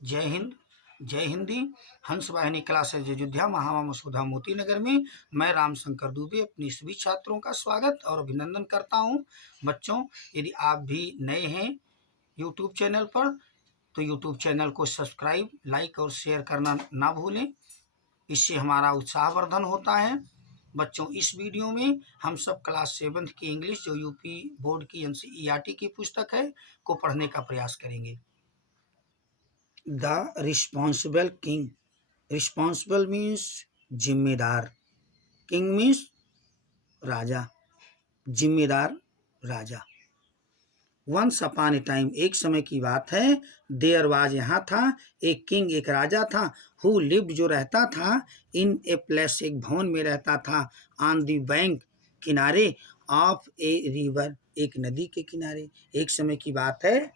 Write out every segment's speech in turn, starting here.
जय हिंद, जय हिंदी। हंस वाहिनी क्लासेज अयोध्या महामा मसूधा मोती नगर में मैं रामशंकर दुबे अपनी सभी छात्रों का स्वागत और अभिनंदन करता हूं। बच्चों, यदि आप भी नए हैं यूट्यूब चैनल पर तो यूट्यूब चैनल को सब्सक्राइब, लाइक और शेयर करना ना भूलें। इससे हमारा उत्साहवर्धन होता है। बच्चों, इस वीडियो में हम सब क्लास 7th की इंग्लिश जो यूपी बोर्ड की एनसीईआरटी की पुस्तक है को पढ़ने का प्रयास करेंगे। The responsible king. Responsible means जिम्मेदार, किंग मीन्स राजा, जिम्मेदार राजा। वंस अपॉन ए टाइम, एक समय की बात है, देयर वाज, यहाँ था, एक किंग, एक राजा था, हु लिव्ड, जो रहता था, इन ए प्लेस, एक भवन में रहता था, ऑन द बैंक, किनारे, ऑफ ए रिवर, एक नदी के किनारे। एक समय की बात है,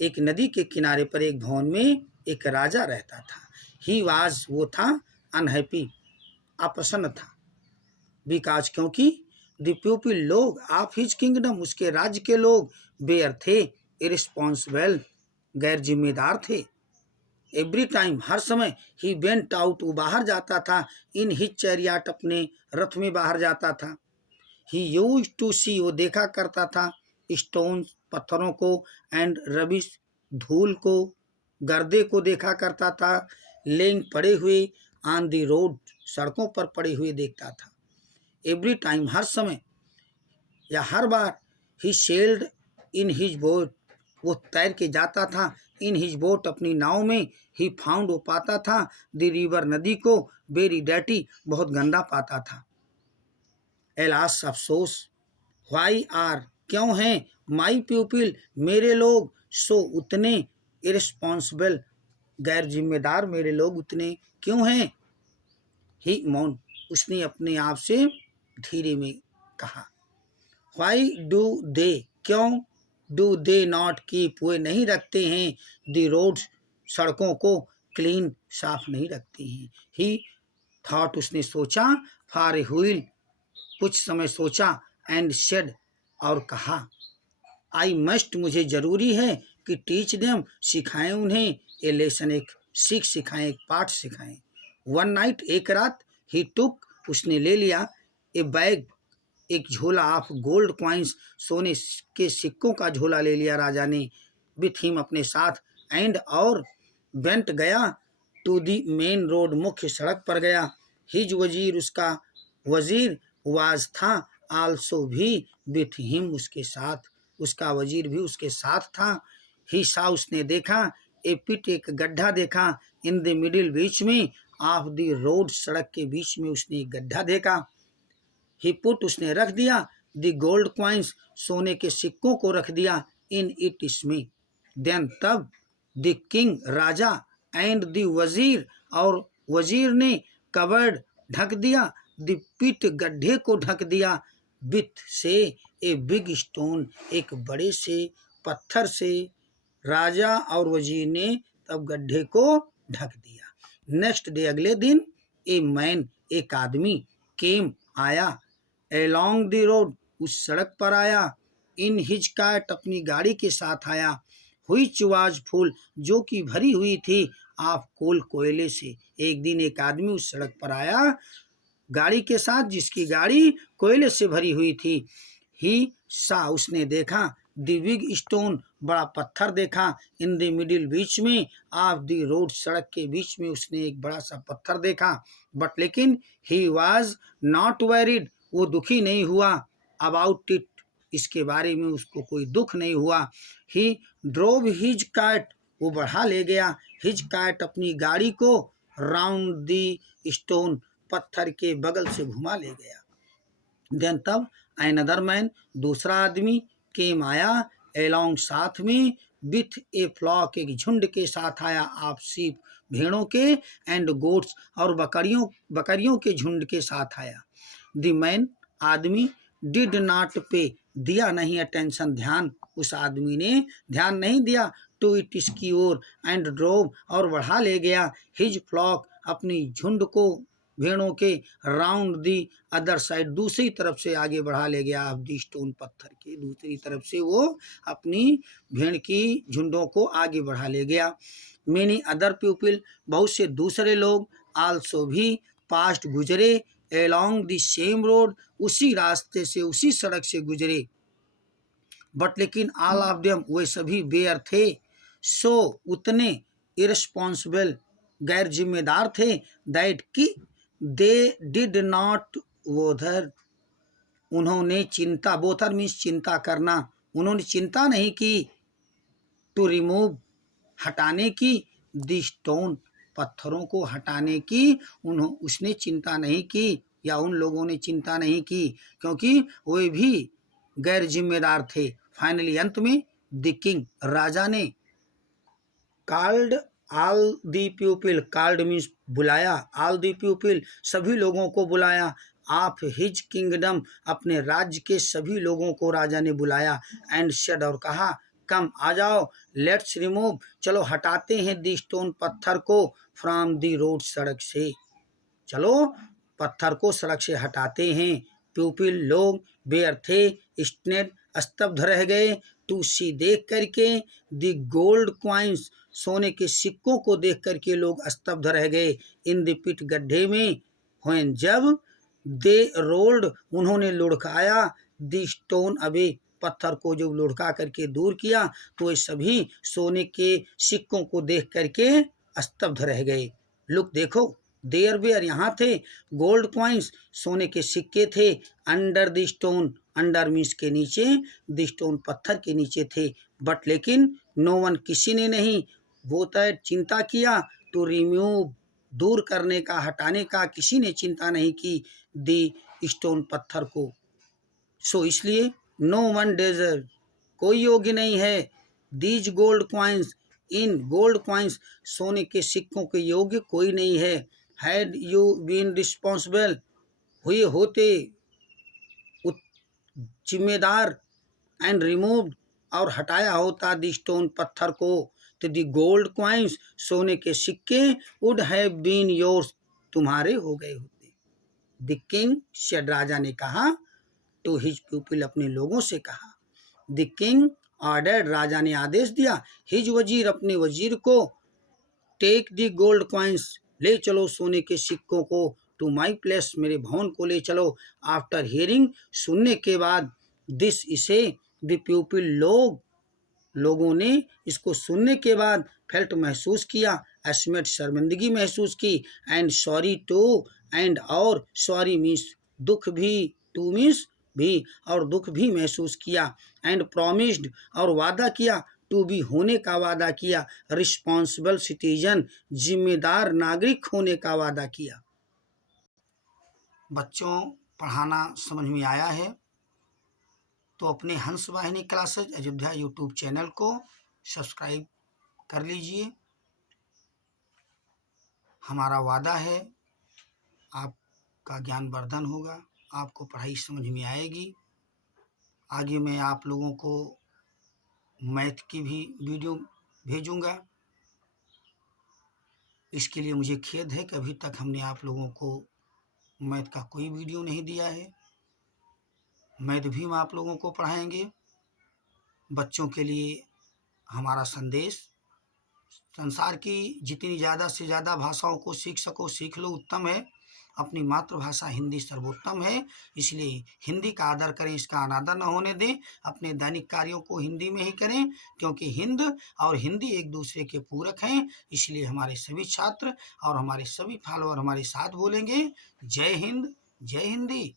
एक नदी के किनारे पर एक भवन में एक राजा रहता था। ही वाज, वो था, अनहैप्पी, अप्रसन्न था, बिकॉज, क्योंकि, द पीपल, लोग, ऑफ हिज किंगडम, उसके राज्य के लोग, बेयर थे, इरिस्पॉन्सिबल, गैर जिम्मेदार थे। एवरी टाइम, हर समय, ही वेंट आउट, वो बाहर जाता था, इन हिज चैरियट, अपने रथ में बाहर जाता था। ही यूज्ड टू सी, वो देखा करता था, स्टोन्स, पत्थरों को, एंड रबिश, धूल को, गर्दे को देखा करता था, लेंग, पड़े हुए, ऑन द रोड, सड़कों पर पड़े हुए देखता था। एवरी टाइम, हर समय या हर बार, ही सेल्ड इन हिज बोट, वो तैर के जाता था, इन हिज बोट, अपनी नाव में, ही फाउंड, वो पाता था, द रिवर, नदी को, वेरी डर्टी, बहुत गंदा पाता था। एलास, अफसोस, वाई आर, क्यों हैं, माई पीपल, मेरे लोग, सो, उतने, इरिस्पॉन्सिबल, गैर जिम्मेदार मेरे लोग उतने क्यों हैं। ही मौन, उसने अपने आप से धीरे में कहा। वाई डू दे, क्यों, डू दे नॉट कीप, वे नहीं रखते हैं, द रोड्स, सड़कों को, क्लीन, साफ नहीं रखते हैं। ही थॉट, उसने सोचा, फॉर ए व्हील, कुछ समय सोचा, एंड सेड, और कहा, आई मस्ट, मुझे जरूरी है कि टीच देम, सिखाएं उन्हें, ए लेसन, एक सीख सिखाएं, एक पाठ सिखाएं। वन नाइट, एक रात, ही टुक, उसने ले लिया, ए बैग, एक झोला, ऑफ गोल्ड क्वाइंस, सोने के सिक्कों का झोला ले लिया राजा ने, विथ हिम, अपने साथ, एंड, और, वेंट, गया, टू दी मेन रोड, मुख्य सड़क पर गया। हिज वजीर, उसका वजीर, वाज, था, आल्सो, भी, विथ हिम, उसके साथ, उसका वजीर भी उसके साथ था। ही सा, उसने देखा, ए पिट, एक गड्ढा देखा, इन द मिडिल, बीच में, ऑफ द रोड, सड़क के बीच में उसने एक गड्ढा देखा। ही पुट, उसने रख दिया, द गोल्ड क्वाइंस, सोने के सिक्कों को रख दिया, इन इट, इसमें। देन, तब, the king, Raja, and the वजीर, और वजीर ने, कवर्ड, ढक दिया, द पिट, गड्ढे को ढक दिया, विथ, से, ए बिग स्टोन, एक बड़े से पत्थर से। राजा और वजीर ने तब गड्ढे को ढक दिया। नेक्स्ट डे, अगले दिन, ए मैन, एक आदमी, केम, आया, एलोंग द रोड, उस सड़क पर आया, इन हिज कार्ट, अपनी गाड़ी के साथ आया, हुईच वाज फुल, जो कि भरी हुई थी, ऑफ कोल, कोयले से। एक दिन एक आदमी उस सड़क पर आया गाड़ी के साथ, जिसकी गाड़ी कोयले से भरी हुई थी। ही सा, उसने देखा, द बिग स्टोन, बड़ा पत्थर देखा, इन द मिडिल, बीच में, ऑफ द रोड, सड़क के बीच में उसने एक बड़ा सा पत्थर देखा। बट लेकिन, ही वाज नॉट वैरिड, वो दुखी नहीं हुआ, अबाउट इट, इसके बारे में उसको कोई दुख नहीं हुआ। ही ड्रोव हिज कार्ट, वो बढ़ा ले गया, हिज कार्ट, अपनी गाड़ी को, राउंड द स्टोन, पत्थर के बगल से घुमा ले गया। देन, तब, अनदर मैन, दूसरा आदमी, केम, आया, एलोंग, साथ में, विथ ए फ्लॉक, एक झुंड के साथ आया, ऑफ शीप, भेड़ों के, एंड गोट्स, और बकरियों के झुंड के साथ आया। द मैन, आदमी, डिड नॉट पे, दिया नहीं अटेंशन, ध्यान, उस आदमी ने ध्यान नहीं दिया, टू इट, इसकी ओर, एंड ड्रोव, और बढ़ा ले गया, हिज फ्लॉक, अपनी झुंड को, भेड़ों के, राउंड दी अदर साइड, दूसरी तरफ से आगे बढ़ा ले गया, ऑफ दी स्टोन, पत्थर के दूसरी तरफ से वो अपनी भेड़ की झुंडों को आगे बढ़ा ले गया। मेनी अदर पीपल, बहुत से दूसरे लोग, आल्सो भी, पास्ट गुजरे, एलोंग द सेम रोड, उसी रास्ते से उसी सड़क से गुजरे, बट लेकिन ऑल ऑफ देम, वे सभी बेयर थे, सो उतने, इररिस्पॉन्सिबल, गैर जिम्मेदार थे, दैट कि दे डिड नॉट वोधर, उन्होंने चिंता, बोथर मीन्स चिंता करना, उन्होंने चिंता नहीं की, टू रिमूव, हटाने की, द स्टोन, पत्थरों को हटाने की, उसने चिंता नहीं की, या उन लोगों ने चिंता नहीं की, क्योंकि वे भी गैर जिम्मेदार थे। फाइनली अंत में द किंग, राजा ने, called all the people, called means बुलाया, ऑल दी पीपल, सभी लोगों को बुलाया, ऑफ हिज किंगडम, अपने राज्य के सभी लोगों को राजा ने बुलाया, एंड सेड, और कहा, कम आ जाओ, लेट्स रिमूव, चलो हटाते हैं दी स्टोन, पत्थर को, फ्रॉम दी रोड, सड़क से, चलो पत्थर को सड़क से हटाते हैं। पीपल, लोग, बेयर थे, स्टेड, स्तब्ध रह गए, टू सी, देख करके, द गोल्ड क्वाइंस, सोने के सिक्कों को देख करके लोग स्तब्ध रह गए, इन द पिट, गड्ढे में, व्हेन, जब, दे रोल्ड, उन्होंने लुढ़काया, द स्टोन अवे, पत्थर को जब लुढ़का करके दूर किया, तो ये सभी सोने के सिक्कों को देख करके स्तब्ध रह गए। लुक, देखो, देयर वेयर, यहाँ थे, गोल्ड क्वाइंस, सोने के सिक्के थे, under the stone, under means के नीचे, द स्टोन, पत्थर के नीचे थे, बट लेकिन, नो वन, किसी ने नहीं, वो तय चिंता किया, टू रिमूव, दूर करने का, हटाने का, किसी ने चिंता नहीं की, द स्टोन, पत्थर को, सो इसलिए, नो वन डेजर्व, कोई योग्य नहीं है, these gold coins, in gold coins, सोने के सिक्कों के योग्य कोई नहीं है, हैड यू बीन रिस्पॉन्सिबल, हुए होते जिम्मेदार, एंड रिमूव्ड, और हटाया होता, द स्टोन, पत्थर को, तो द गोल्ड क्वाइंस, सोने के सिक्के, वुड हैव बीन योर्स, तुम्हारे हो गए होते। द किंग सेड, राजा ने कहा, टू हिज पीपल, अपने लोगों से कहा, द किंग ऑर्डर्ड, राजा ने आदेश दिया, हिज वजीर, अपने वजीर को, टेक द गोल्ड क्वाइंस, ले चलो सोने के सिक्कों को, टू माई प्लेस, मेरे भवन को ले चलो, आफ्टर हियरिंग, सुनने के बाद, दिस, इसे, द पीपल, लोगों ने इसको सुनने के बाद, फेल्ट, महसूस किया, एस्मेट, शर्मिंदगी महसूस की, एंड सॉरी टू, एंड, और, सॉरी मीन्स दुख भी, टू मीन्स भी, और दुख भी महसूस किया, एंड प्रॉमिस्ड, और वादा किया, टू बी, होने का वादा किया, रिस्पॉन्सिबल सिटीजन, जिम्मेदार नागरिक होने का वादा किया। बच्चों, पढ़ाना समझ में आया है तो अपने हंस वाहिनी क्लासेज अयोध्या यूट्यूब चैनल को सब्सक्राइब कर लीजिए। हमारा वादा है आपका ज्ञानवर्धन होगा, आपको पढ़ाई समझ में आएगी। आगे मैं आप लोगों को मैथ की भी वीडियो भेजूंगा। इसके लिए मुझे खेद है कि अभी तक हमने आप लोगों को मैथ का कोई वीडियो नहीं दिया है। मैथ भी हम आप लोगों को पढ़ाएंगे। बच्चों के लिए हमारा संदेश, संसार की जितनी ज़्यादा से ज़्यादा भाषाओं को सीख सको सीख लो, उत्तम है। अपनी मातृभाषा हिंदी सर्वोत्तम है, इसलिए हिंदी का आदर करें, इसका अनादर न होने दें। अपने दैनिक कार्यों को हिंदी में ही करें, क्योंकि हिंद और हिंदी एक दूसरे के पूरक हैं। इसलिए हमारे सभी छात्र और हमारे सभी फॉलोअर हमारे साथ बोलेंगे, जय हिंद, जय हिंदी।